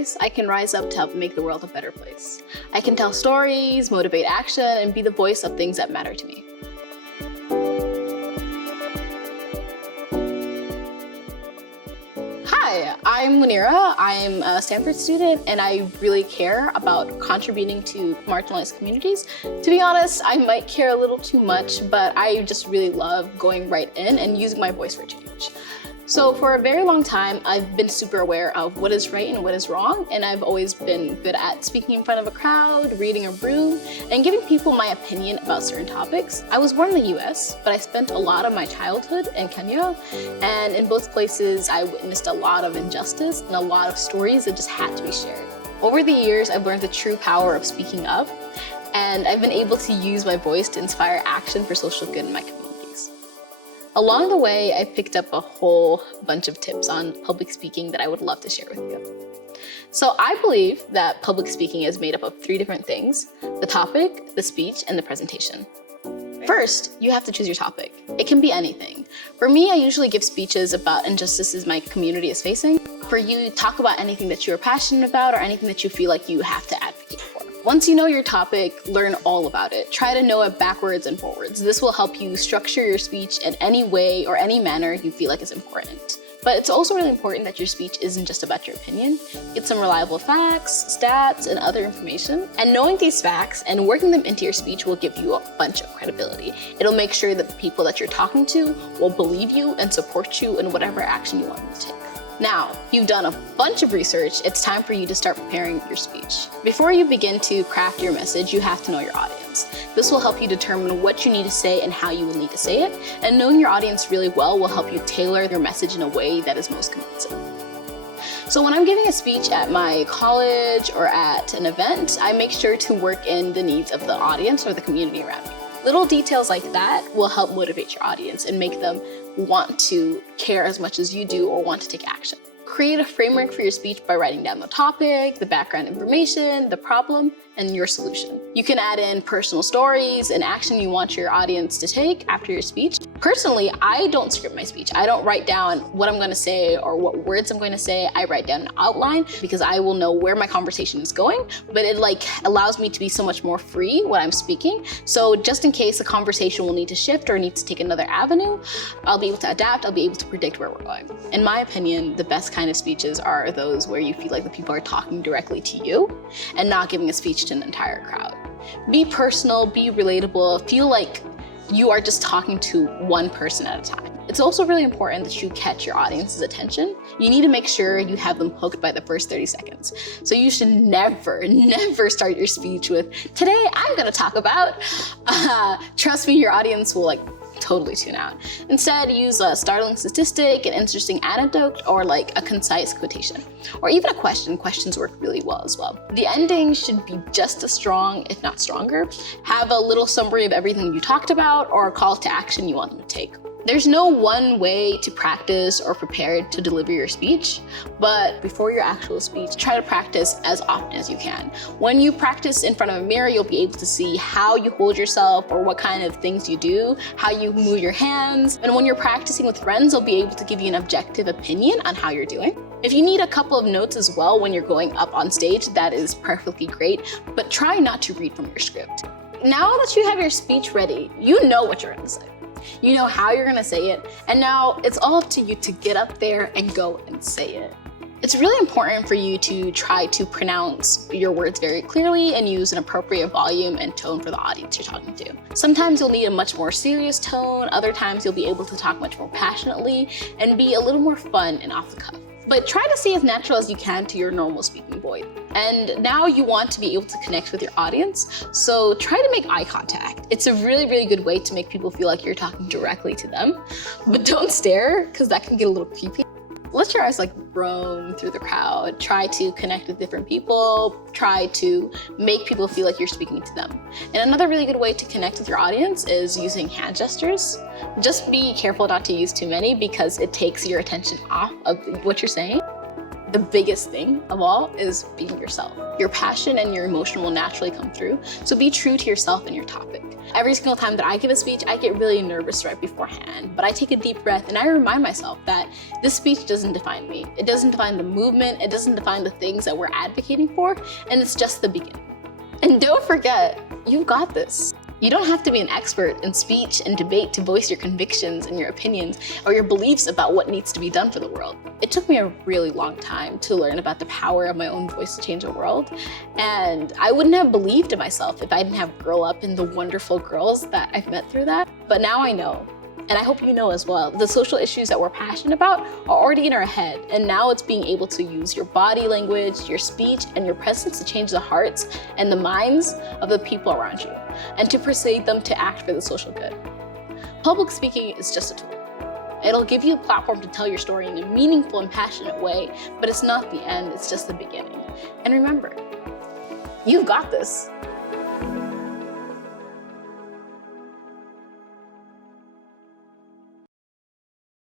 voice, I can rise up to help make the world a better place. I can tell stories, motivate action, and be the voice of things that matter to me. Hi, I'm Munira. I'm a Stanford student and I really care about contributing to marginalized communities. To be honest, I might care a little too much, but I just really love going right in and using my voice for change. So for a very long time, I've been super aware of what is right and what is wrong, and I've always been good at speaking in front of a crowd, reading a room, and giving people my opinion about certain topics. I was born in the US, but I spent a lot of my childhood in Kenya, and in both places, I witnessed a lot of injustice and a lot of stories that just had to be shared. Over the years, I've learned the true power of speaking up, and I've been able to use my voice to inspire action for social good in my community. Along the way, I picked up a whole bunch of tips on public speaking that I would love to share with you. So I believe that public speaking is made up of 3 different things: the topic, the speech, and the presentation. First, you have to choose your topic. It can be anything. For me, I usually give speeches about injustices my community is facing. For you, talk about anything that you're passionate about or anything that you feel like you have to advocate for. Once you know your topic, learn all about it. Try to know it backwards and forwards. This will help you structure your speech in any way or any manner you feel like is important. But it's also really important that your speech isn't just about your opinion. Get some reliable facts, stats, and other information. And knowing these facts and working them into your speech will give you a bunch of credibility. It'll make sure that the people that you're talking to will believe you and support you in whatever action you want them to take. Now, you've done a bunch of research, it's time for you to start preparing your speech. Before you begin to craft your message, you have to know your audience. This will help you determine what you need to say and how you will need to say it, and knowing your audience really well will help you tailor your message in a way that is most convincing. So when I'm giving a speech at my college or at an event, I make sure to work in the needs of the audience or the community around me. Little details like that will help motivate your audience and make them want to care as much as you do or want to take action. Create a framework for your speech by writing down the topic, the background information, the problem, and your solution. You can add in personal stories and action you want your audience to take after your speech. Personally, I don't script my speech. I don't write down what I'm going to say or what words I'm going to say. I write down an outline because I will know where my conversation is going, but it allows me to be so much more free when I'm speaking. So just in case the conversation will need to shift or needs to take another avenue, I'll be able to adapt. I'll be able to predict where we're going. In my opinion, the best kind of speeches are those where you feel like the people are talking directly to you and not giving a speech to an entire crowd. Be personal, be relatable, feel like you are just talking to one person at a time. It's also really important that you catch your audience's attention. You need to make sure you have them hooked by the first 30 seconds. So you should never start your speech with, "Today I'm gonna talk about," trust me, your audience will totally tune out. Instead, use a startling statistic, an interesting anecdote, or a concise quotation. Or even a question. Questions work really well as well. The ending should be just as strong, if not stronger. Have a little summary of everything you talked about or a call to action you want them to take. There's no one way to practice or prepare to deliver your speech, but before your actual speech, try to practice as often as you can. When you practice in front of a mirror, you'll be able to see how you hold yourself or what kind of things you do, how you move your hands. And when you're practicing with friends, they'll be able to give you an objective opinion on how you're doing. If you need a couple of notes as well when you're going up on stage, that is perfectly great, but try not to read from your script. Now that you have your speech ready, you know what you're gonna say. You know how you're gonna say it, and now it's all up to you to get up there and go and say it. It's really important for you to try to pronounce your words very clearly and use an appropriate volume and tone for the audience you're talking to. Sometimes you'll need a much more serious tone, other times you'll be able to talk much more passionately and be a little more fun and off the cuff. But try to stay as natural as you can to your normal speaking voice. And now you want to be able to connect with your audience, so try to make eye contact. It's a really, really good way to make people feel like you're talking directly to them. But don't stare, because that can get a little creepy. Let your eyes roam through the crowd. Try to connect with different people. Try to make people feel like you're speaking to them. And another really good way to connect with your audience is using hand gestures. Just be careful not to use too many because it takes your attention off of what you're saying. the biggest thing of all is being yourself. Your passion and your emotion will naturally come through, so be true to yourself and your topic. Every single time that I give a speech, I get really nervous right beforehand, but I take a deep breath and I remind myself that this speech doesn't define me. It doesn't define the movement, it doesn't define the things that we're advocating for, and it's just the beginning. And don't forget, you've got this. You don't have to be an expert in speech and debate to voice your convictions and your opinions or your beliefs about what needs to be done for the world. It took me a really long time to learn about the power of my own voice to change the world. And I wouldn't have believed in myself if I didn't have grown up in the wonderful girls that I've met through that. But now I know. And I hope you know as well, the social issues that we're passionate about are already in our head. And now it's being able to use your body language, your speech, and your presence to change the hearts and the minds of the people around you, and to persuade them to act for the social good. Public speaking is just a tool. It'll give you a platform to tell your story in a meaningful and passionate way, but it's not the end, it's just the beginning. And remember, you've got this.